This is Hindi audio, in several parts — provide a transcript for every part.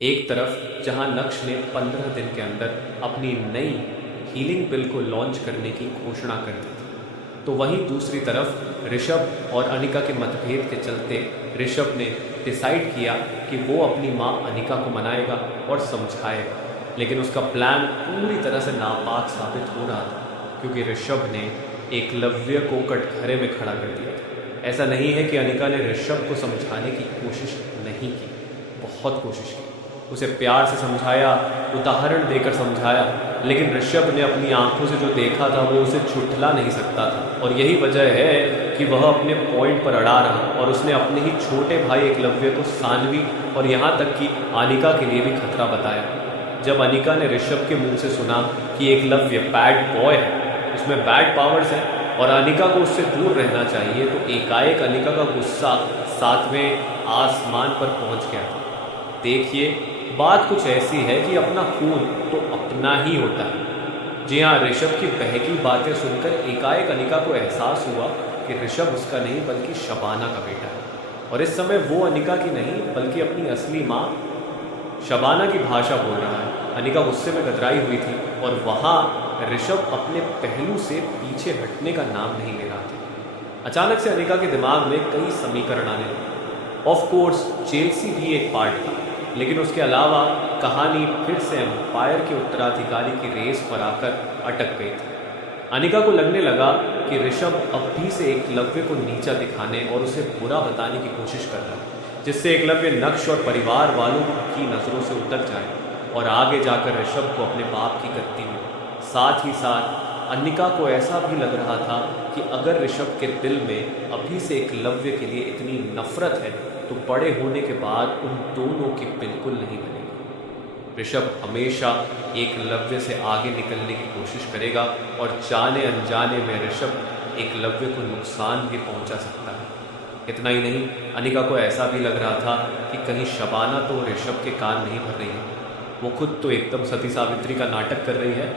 एक तरफ जहां नक्श ने 15 दिन के अंदर अपनी नई हीलिंग पिल को लॉन्च करने की घोषणा कर दी थी, तो वहीं दूसरी तरफ ऋषभ और अनिका के मतभेद के चलते ऋषभ ने डिसाइड किया कि वो अपनी माँ अनिका को मनाएगा और समझाएगा, लेकिन उसका प्लान पूरी तरह से नापाक साबित हो रहा था क्योंकि ऋषभ ने एकलव्य को कटघरे में खड़ा कर दिया था। ऐसा नहीं है कि अनिका ने ऋषभ को समझाने की कोशिश नहीं की, बहुत कोशिश की, उसे प्यार से समझाया, उदाहरण देकर समझाया, लेकिन ऋषभ ने अपनी आंखों से जो देखा था वो उसे छुटला नहीं सकता था। और यही वजह है कि वह अपने पॉइंट पर अड़ा रहा और उसने अपने ही छोटे भाई एकलव्य को सानवी और यहाँ तक कि अनिका के लिए भी खतरा बताया। जब अनिका ने ऋषभ के मुंह से सुना कि एकलव्य बैड बॉय है, उसमें बैड पावर्स हैं और अनिका को उससे दूर रहना चाहिए, तो एकाएक अनिका का गुस्सा 7वें आसमान पर पहुंच गया था। देखिए, बात कुछ ऐसी है कि अपना खून तो अपना ही होता है। जी हाँ, ऋषभ की बहकी बातें सुनकर एकाएक अनिका को एहसास हुआ कि ऋषभ उसका नहीं बल्कि शबाना का बेटा है और इस समय वो अनिका की नहीं बल्कि अपनी असली माँ शबाना की भाषा बोल रहा है। अनिका गुस्से में गदराई हुई थी और वहाँ ऋषभ अपने पहलू से पीछे हटने का नाम नहीं ले रहा था। अचानक से अनिका के दिमाग में कई समीकरण आने लगे। ऑफ कोर्स चेल्सी भी एक पार्ट था, लेकिन उसके अलावा कहानी फिर से एम्पायर के उत्तराधिकारी की रेस पर आकर अटक गई थी। अनिका को लगने लगा कि ऋषभ अब भी से एकलव्य को नीचा दिखाने और उसे बुरा बताने की कोशिश कर रहा है, जिससे एकलव्य नक्श और परिवार वालों की नज़रों से उतर जाए और आगे जाकर ऋषभ को अपने बाप की गद्दी में। साथ ही साथ अनिका को ऐसा भी लग रहा था कि अगर ऋषभ के दिल में अभी से एकलव्य के लिए इतनी नफरत है तो बड़े होने के बाद उन दोनों की बिल्कुल नहीं बनेगी। ऋषभ हमेशा एकलव्य से आगे निकलने की कोशिश करेगा और जाने अनजाने में ऋषभ एकलव्य को नुकसान भी पहुंचा सकता है। इतना ही नहीं, अनिका को ऐसा भी लग रहा था कि कहीं शबाना तो ऋषभ के कान नहीं भर रही है। वो खुद तो एकदम सती सावित्री का नाटक कर रही है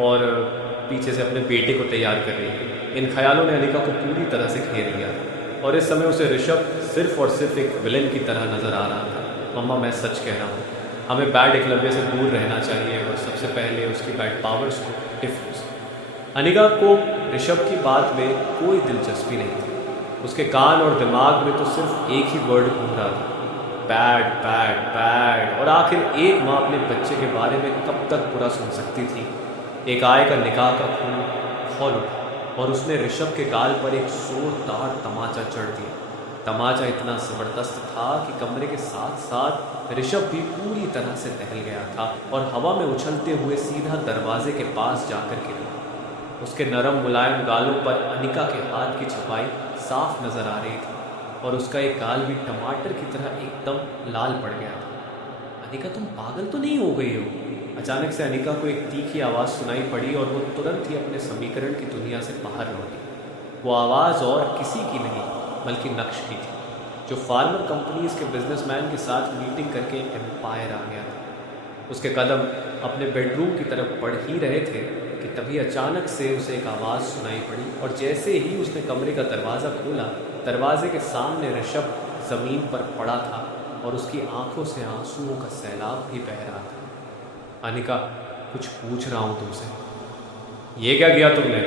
और पीछे से अपने बेटे को तैयार कर रही है। इन ख्यालों ने अनिका को पूरी तरह से घेर लिया था और इस समय उसे ऋषभ सिर्फ और सिर्फ एक विलेन की तरह नजर आ रहा था। मम्मा, मैं सच कह रहा हूँ, हमें बैड एकलव्य से दूर रहना चाहिए और सबसे पहले उसकी बैड पावर्स को डिफ्यूज। अनिका को ऋषभ की बात में कोई दिलचस्पी नहीं थी। उसके कान और दिमाग में तो सिर्फ एक ही वर्ड घूम रहा था, बैड बैड बैड। और आखिर एक माँ अपने बच्चे के बारे में कब तक बुरा सुन सकती थी। एक आय का निकाह का खून खौल उठा और उसने ऋषभ के गाल पर एक जोरदार तमाचा चढ़ दिया। तमाचा इतना ज़बरदस्त था कि कमरे के साथ साथ ऋषभ भी पूरी तरह से टहल गया था और हवा में उछलते हुए सीधा दरवाजे के पास जाकर गिरा। उसके नरम मुलायम गालों पर अनिका के हाथ की छपाई साफ नजर आ रही थी और उसका एक गाल भी टमाटर की तरह एकदम लाल पड़ गया था। अनिका, तुम पागल तो नहीं हो गई हो? अचानक से अनिका को एक तीखी आवाज़ सुनाई पड़ी और वो तुरंत ही अपने समीकरण की दुनिया से बाहर लौटी। वो आवाज़ और किसी की नहीं बल्कि नक्श की थी, जो फार्मर कंपनीज के बिजनेसमैन के साथ मीटिंग करके एम्पायर आ गया था। उसके कदम अपने बेडरूम की तरफ बढ़ ही रहे थे कि तभी अचानक से उसे एक आवाज़ सुनाई पड़ी और जैसे ही उसने कमरे का दरवाज़ा खोला, दरवाजे के सामने ऋषभ ज़मीन पर पड़ा था और उसकी आंखों से आंसुओं का सैलाब भी बह रहा था। अनिका, कुछ पूछ रहा हूँ तुमसे। ये क्या किया तुमने?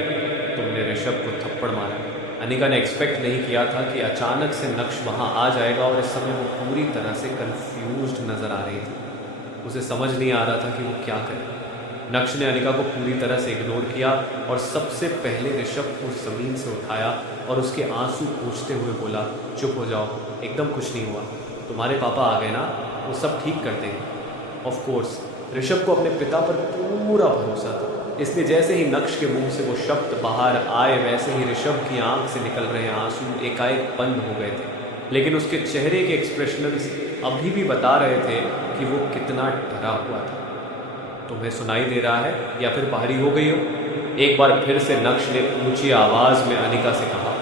तुमने ऋषभ को थप्पड़ मारा। अनिका ने एक्सपेक्ट नहीं किया था कि अचानक से नक्श वहाँ आ जाएगा और इस समय वो पूरी तरह से कंफ्यूज्ड नज़र आ रही थी। उसे समझ नहीं आ रहा था कि वो क्या करे। नक्श ने अनिका को पूरी तरह से इग्नोर किया और सबसे पहले ऋषभ को ज़मीन से उठाया और उसके आंसू पोंछते हुए बोला, चुप हो जाओ, एकदम कुछ नहीं हुआ। तुम्हारे पापा आ गए ना, वो सब ठीक कर देंगे। ऑफ कोर्स ऋषभ को अपने पिता पर पूरा भरोसा था, इसलिए जैसे ही नक्श के मुंह से वो शब्द बाहर आए वैसे ही ऋषभ की आंख से निकल रहे आंसू एकाएक बंद हो गए थे। लेकिन उसके चेहरे के एक्सप्रेशंस अभी भी बता रहे थे कि वो कितना डरा हुआ था। तुम्हें सुनाई दे रहा है या फिर बाहरी हो गई हो? एक बार फिर से नक्श ने ऊंची आवाज़ में अनिका से कहा।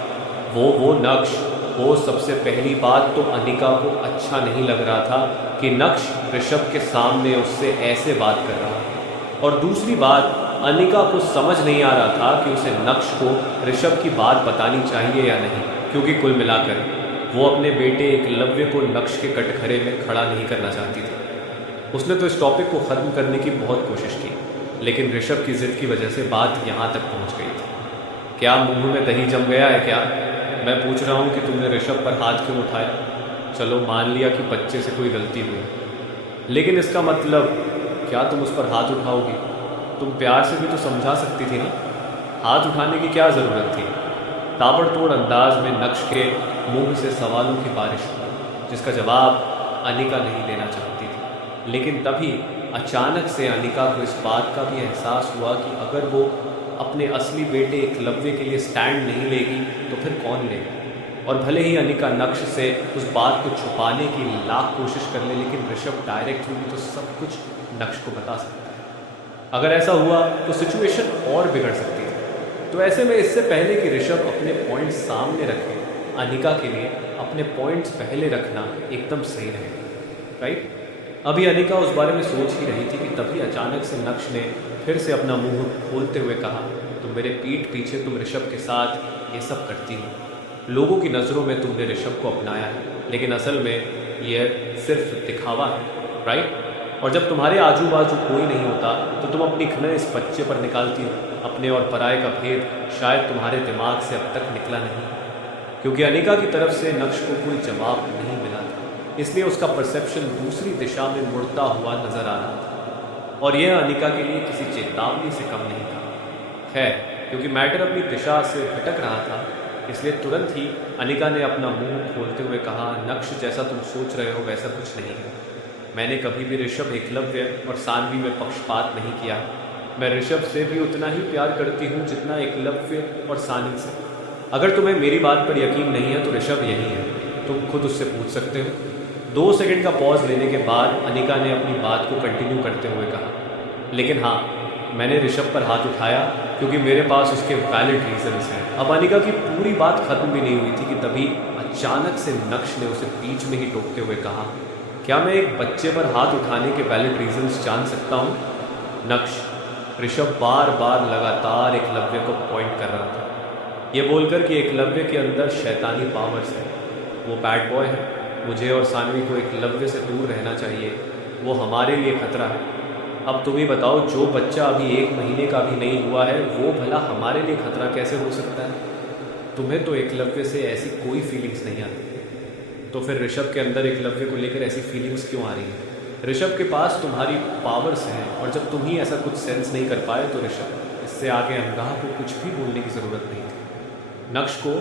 वो नक्श, वो सबसे पहली बात तो अनिका को अच्छा नहीं लग रहा था कि नक्श ऋषभ के सामने उससे ऐसे बात कर रहा है, और दूसरी बात अनिका को समझ नहीं आ रहा था कि उसे नक्श को ऋषभ की बात बतानी चाहिए या नहीं, क्योंकि कुल मिलाकर वो अपने बेटे एकलव्य को नक्श के कटघरे में खड़ा नहीं करना चाहती थी। उसने तो इस टॉपिक को ख़त्म करने की बहुत कोशिश की, लेकिन ऋषभ की ज़िद की वजह से बात यहाँ तक पहुँच गई थी। क्या मुंह में दही जम गया है क्या? मैं पूछ रहा हूँ कि तुमने ऋषभ पर हाथ क्यों उठाया? चलो मान लिया कि बच्चे से कोई गलती हुई, लेकिन इसका मतलब क्या तुम उस पर हाथ उठाओगी? तुम प्यार से भी तो समझा सकती थी ना। हाथ उठाने की क्या ज़रूरत थी? ताबड़तोड़ अंदाज में नक्श के मुंह से सवालों की बारिश हुई, जिसका जवाब अनिका नहीं देना चाहती थी। लेकिन तभी अचानक से अनिका को इस बात का भी एहसास हुआ कि अगर वो अपने असली बेटे एकलव्य के लिए स्टैंड नहीं लेगी तो फिर कौन लेगा। और भले ही अनिका नक्श से उस बात को छुपाने की लाख कोशिश कर ले, लेकिन ऋषभ डायरेक्ट हुई तो सब कुछ नक्श को बता सकता है। अगर ऐसा हुआ तो सिचुएशन और बिगड़ सकती है। तो ऐसे में इससे पहले कि ऋषभ अपने पॉइंट्स सामने रखे, अनिका के लिए अपने पॉइंट्स पहले रखना एकदम सही रहेगा, राइट। अभी अनिका उस बारे में सोच ही रही थी कि तभी अचानक से नक्श ने फिर से अपना मुंह खोलते हुए कहा, तो मेरे पीठ पीछे तुम ऋषभ के साथ ये सब करती हो। लोगों की नज़रों में तुमने ऋषभ को अपनाया है, लेकिन असल में यह सिर्फ दिखावा है, राइट। और जब तुम्हारे आजू बाजू कोई नहीं होता तो तुम अपनी खिन इस बच्चे पर निकालती हो। अपने और पराये का भेद शायद तुम्हारे दिमाग से अब तक निकला नहीं, क्योंकि अनिका की तरफ से नक्श को कोई जवाब नहीं मिला था, इसलिए उसका परसेप्शन दूसरी दिशा में मुड़ता हुआ नजर आ रहा था। और यह अनिका के लिए किसी चेतावनी से कम नहीं था। खैर, क्योंकि मैटर अपनी दिशा से भटक रहा था, इसलिए तुरंत ही अनिका ने अपना मुंह खोलते हुए कहा, नक्श जैसा तुम सोच रहे हो वैसा कुछ नहीं है। मैंने कभी भी ऋषभ, एकलव्य और सानवी में पक्षपात नहीं किया। मैं ऋषभ से भी उतना ही प्यार करती हूँ जितना एकलव्य और सानवी से। अगर तुम्हें मेरी बात पर यकीन नहीं है तो ऋषभ यही है, तुम खुद उससे पूछ सकते हो। 2 सेकंड का पॉज लेने के बाद अनिका ने अपनी बात को कंटिन्यू करते हुए कहा, लेकिन हाँ, मैंने ऋषभ पर हाथ उठाया क्योंकि मेरे पास उसके वैलिड रीजंस हैं। अब अनिका की पूरी बात खत्म भी नहीं हुई थी कि तभी अचानक से नक्श ने उसे बीच में ही टोकते हुए कहा, क्या मैं एक बच्चे पर हाथ उठाने के वैलिड रीजंस जान सकता हूँ? नक्श, ऋषभ बार बार लगातार एकलव्य को पॉइंट कर रहा था, ये बोलकर कि एकलव्य के अंदर शैतानी पावर्स है, वो बैड बॉय है, मुझे और सानवी को एकलव्य से दूर रहना चाहिए, वो हमारे लिए खतरा है। अब तुम ही बताओ, जो बच्चा अभी 1 महीने का भी नहीं हुआ है वो भला हमारे लिए खतरा कैसे हो सकता है? तुम्हें तो एकलव्य से ऐसी कोई फीलिंग्स नहीं आती, तो फिर ऋषभ के अंदर एकलव्य को लेकर ऐसी फीलिंग्स क्यों आ रही है? ऋषभ के पास तुम्हारी पावर्स हैं, और जब तुम ही ऐसा कुछ सेंस नहीं कर पाए तो ऋषभ, इससे आगे अनगाह को कुछ भी बोलने की ज़रूरत नहीं थी। नक्श को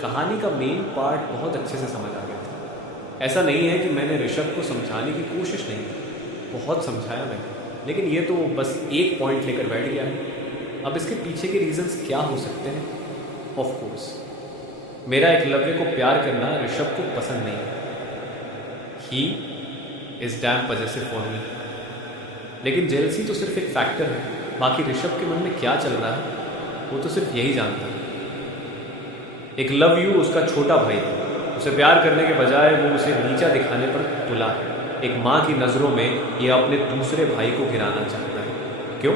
कहानी का मेन पार्ट बहुत अच्छे से समझ आ गया था। ऐसा नहीं है कि मैंने ऋषभ को समझाने की कोशिश नहीं की, बहुत समझाया मैंने, लेकिन ये तो बस एक पॉइंट लेकर बैठ गया है। अब इसके पीछे के रीजंस क्या हो सकते हैं? ऑफ कोर्स मेरा एकलव्य को प्यार करना ऋषभ को पसंद नहीं है। He is damn possessive for me. लेकिन जेलसी तो सिर्फ एक फैक्टर है, बाकी ऋषभ के मन में क्या चल रहा है वो तो सिर्फ यही जानता है। एकलव्य उसका छोटा भाई है, उसे प्यार करने के बजाय वो उसे नीचा दिखाने पर तुला है। एक माँ की नज़रों में ये अपने दूसरे भाई को गिराना चाहता है। क्यों?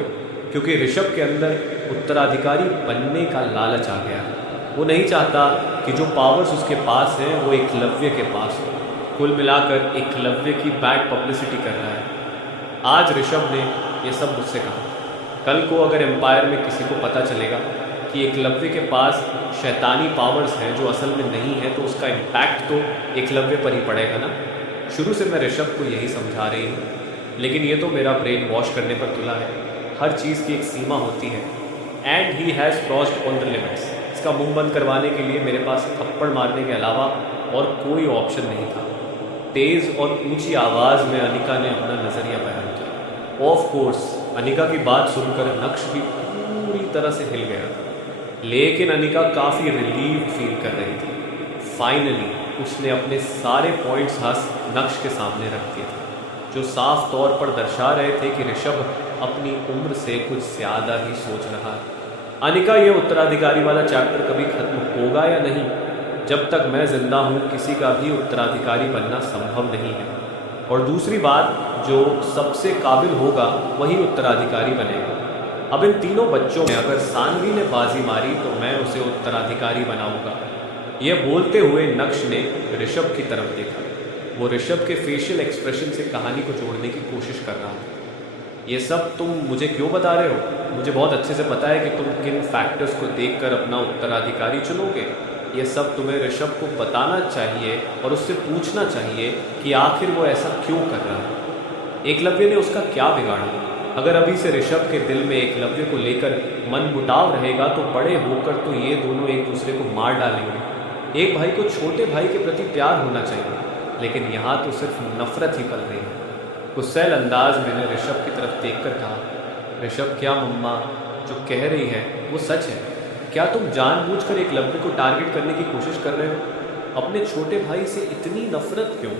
क्योंकि ऋषभ के अंदर उत्तराधिकारी बनने का लालच आ गया है। वो नहीं चाहता कि जो पावर्स उसके पास हैं वो एकलव्य के पास हो। कुल मिलाकर एकलव्य की बैड पब्लिसिटी कर रहा है। आज ऋषभ ने ये सब मुझसे कहा, कल को अगर एम्पायर में किसी को पता चलेगा कि एकलव्य के पास शैतानी पावर्स हैं जो असल में नहीं है, तो उसका इम्पैक्ट तो एकलव्य पर ही पड़ेगा ना। शुरू से मैं ऋषभ को यही समझा रही हूँ, लेकिन ये तो मेरा ब्रेन वॉश करने पर तुला है। हर चीज़ की एक सीमा होती है, and he has crossed all the limits. इसका मुंह बंद करवाने के लिए मेरे पास थप्पड़ मारने के अलावा और कोई ऑप्शन नहीं था। तेज़ और ऊंची आवाज़ में अनिका ने अपना नज़रिया बयान किया। ऑफ कोर्स अनिका की बात सुनकर नक्श भी पूरी तरह से हिल गया, लेकिन अनिका काफ़ी रिलीव फील कर रही थी। फाइनली उसने अपने सारे पॉइंट्स नक्श के सामने रख दिए थे, जो साफ तौर पर दर्शा रहे थे कि ऋषभ अपनी उम्र से कुछ ज़्यादा ही सोच रहा है। अनिका, ये उत्तराधिकारी वाला चैप्टर कभी खत्म होगा या नहीं? जब तक मैं जिंदा हूँ किसी का भी उत्तराधिकारी बनना संभव नहीं है, और दूसरी बात, जो सबसे काबिल होगा वही उत्तराधिकारी बनेगा। अब इन तीनों बच्चों में अगर सानवी ने बाजी मारी तो मैं उसे उत्तराधिकारी बनाऊंगा। यह बोलते हुए नक्श ने ऋषभ की तरफ देखा। वो ऋषभ के फेशियल एक्सप्रेशन से कहानी को जोड़ने की कोशिश कर रहा था। ये सब तुम मुझे क्यों बता रहे हो? मुझे बहुत अच्छे से पता है कि तुम किन फैक्टर्स को देखकर अपना उत्तराधिकारी चुनोगे। ये सब तुम्हें ऋषभ को बताना चाहिए और उससे पूछना चाहिए कि आखिर वो ऐसा क्यों कर रहा है। एकलव्य ने उसका क्या बिगाड़ा? अगर अभी से ऋषभ के दिल में एकलव्य को लेकर मनमुटाव रहेगा तो बड़े होकर तो ये दोनों एक दूसरे को मार डालेंगे। एक भाई को छोटे भाई के प्रति प्यार होना चाहिए, लेकिन यहाँ तो सिर्फ नफरत ही पल रही है। गुस्सैल अंदाज मैंने ऋषभ की तरफ देखकर कहा, ऋषभ क्या मम्मा जो कह रही है वो सच है? क्या तुम जानबूझकर एकलव्य को टारगेट करने की कोशिश कर रहे हो? अपने छोटे भाई से इतनी नफरत क्यों?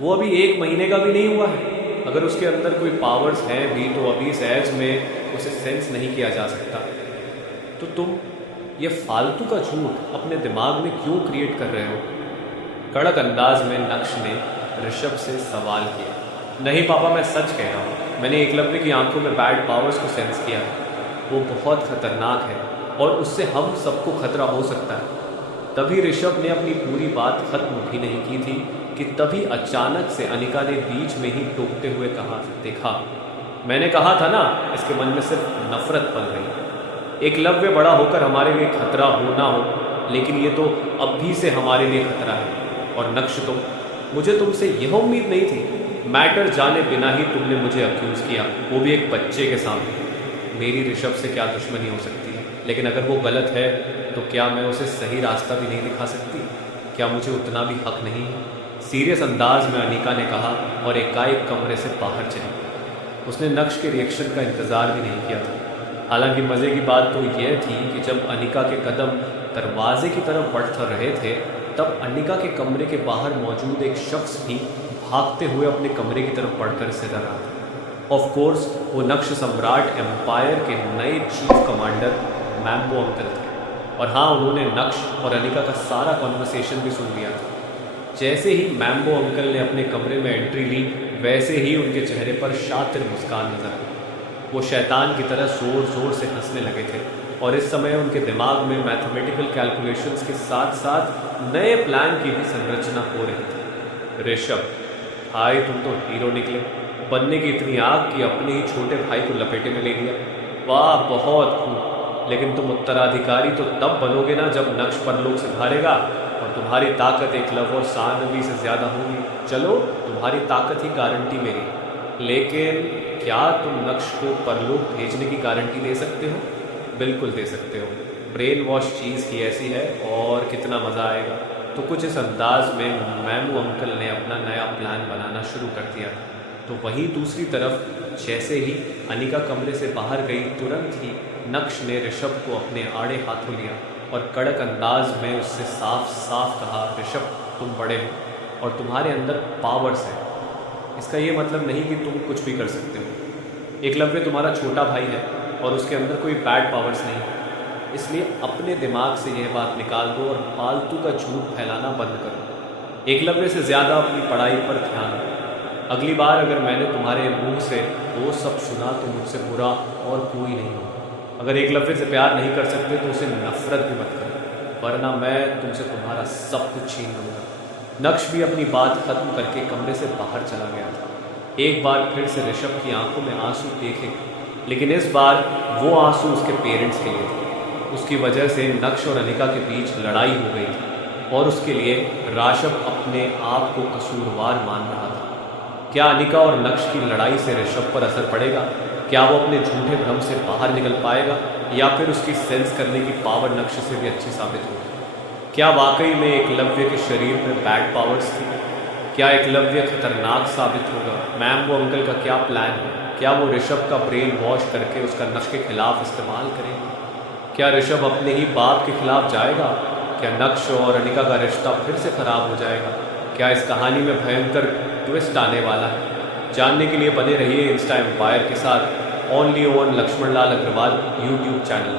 वो अभी 1 महीने का भी नहीं हुआ है। अगर उसके अंदर कोई पावर्स हैं भी तो अभी इस एज में उसे सेंस नहीं किया जा सकता। तो तुम ये फालतू का झूठ अपने दिमाग में क्यों क्रिएट कर रहे हो? कड़क अंदाज में नक्श ने ऋषभ से सवाल किया। नहीं पापा, मैं सच कह रहा हूँ। मैंने एकलव्य की आंखों में बैड पावर्स को सेंस किया है। वो बहुत खतरनाक है और उससे हम सबको खतरा हो सकता है। तभी ऋषभ ने अपनी पूरी बात खत्म भी नहीं की थी कि तभी अचानक से अनिका ने बीच में ही टोकते हुए कहा, देखा मैंने कहा था ना, इसके मन में सिर्फ नफरत पल रही है। एकलव्य बड़ा होकर हमारे लिए खतरा हो ना हो, लेकिन ये तो अब भी से हमारे लिए खतरा है। और नक्श, मुझे तुमसे यह उम्मीद नहीं थी। मैटर जाने बिना ही तुमने मुझे अक्यूज़ किया, वो भी एक बच्चे के सामने। मेरी ऋषभ से क्या दुश्मनी हो सकती है? लेकिन अगर वो गलत है तो क्या मैं उसे सही रास्ता भी नहीं दिखा सकती? क्या मुझे उतना भी हक नहीं है? सीरियस अंदाज में अनिका ने कहा और एकाएक कमरे से बाहर चली। उसने नक्श के रिएक्शन का इंतज़ार भी नहीं किया था। हालांकि मज़े की बात तो यह थी कि जब अनिका के कदम दरवाजे की तरफ बढ़ रहे थे तब अनिका के कमरे के बाहर मौजूद एक शख्स भी भागते हुए अपने कमरे की तरफ बढ़कर से डरा था। ऑफ कोर्स वो नक्श सम्राट एम्पायर के नए चीफ कमांडर मैम्बो अंकल थे। और हाँ, उन्होंने नक्श और अनिका का सारा कॉन्वर्सेशन भी सुन लिया था। जैसे ही मैम्बो अंकल ने अपने कमरे में एंट्री ली, वैसे ही उनके चेहरे पर शातिर मुस्कान नजर आई। वो शैतान की तरह ज़ोर ज़ोर से हंसने लगे थे और इस समय उनके दिमाग में मैथमेटिकल कैलकुलेशंस के साथ साथ नए प्लान की भी संरचना हो रही थी। ऋषभ भाई, तुम तो हीरो निकले। बनने की इतनी आग कि अपने ही छोटे भाई को लपेटे में ले लिया। वाह, बहुत खूब। लेकिन तुम उत्तराधिकारी तो तब बनोगे ना जब नक्श परलोक से हारेगा और तुम्हारी ताकत एकलव्य और सानवी से ज़्यादा होगी। चलो, तुम्हारी ताकत ही गारंटी मेरी। लेकिन क्या तुम नक्श को परलोक भेजने की गारंटी दे सकते हो? बिल्कुल दे सकते हो। ब्रेन वॉश चीज़ ही ऐसी है और कितना मज़ा आएगा। तो कुछ इस अंदाज में मैमू अंकल ने अपना नया प्लान बनाना शुरू कर दिया। तो वहीं दूसरी तरफ जैसे ही अनिका कमरे से बाहर गई, तुरंत ही नक्श ने ऋषभ को अपने आड़े हाथों लिया और कड़क अंदाज में उससे साफ साफ कहा, ऋषभ तुम बड़े हो और तुम्हारे अंदर पावर्स है। इसका ये मतलब नहीं कि तुम कुछ भी कर सकते हो। एकलव्य तुम्हारा छोटा भाई है और उसके अंदर कोई बैड पावर्स नहीं है। इसलिए अपने दिमाग से यह बात निकाल दो और फालतू का झूठ फैलाना बंद करो। एकलव्य से ज़्यादा अपनी पढ़ाई पर ध्यान दो। अगली बार अगर मैंने तुम्हारे मुंह से वो सब सुना तो मुझसे बुरा और कोई नहीं होगा। अगर एकलव्य से प्यार नहीं कर सकते तो उसे नफरत भी मत करो, वरना मैं तुमसे तुम्हारा सब कुछ छीन लूँगा। नक्श भी अपनी बात खत्म करके कमरे से बाहर चला गया था। एक बार फिर से ऋषभ की आंखों में आंसू देखे, लेकिन इस बार वो आंसू उसके पेरेंट्स के लिए थे। उसकी वजह से नक्श और अनिका के बीच लड़ाई हो गई थी और उसके लिए ऋषभ अपने आप को कसूरवार मान रहा था। क्या अनिका और नक्श की लड़ाई से ऋषभ पर असर पड़ेगा? क्या वो अपने झूठे भ्रम से बाहर निकल पाएगा या फिर उसकी सेंस करने की पावर नक्श से भी अच्छी साबित होगी? क्या वाकई में एकलव्य के शरीर में बैड पावर्स थी? क्या एकलव्य खतरनाक साबित होगा? मैम्बो अंकल का क्या प्लान है? क्या वो ऋषभ का ब्रेन वॉश करके उसका नक्श के खिलाफ इस्तेमाल करेंगे? क्या ऋषभ अपने ही बाप के खिलाफ जाएगा? क्या नक्श और अनिका का रिश्ता फिर से खराब हो जाएगा? क्या इस कहानी में भयंकर ट्विस्ट आने वाला है? जानने के लिए बने रहिए इंस्टा एम्पायर के साथ, only on Lakshman Lal Agarwal YouTube channel.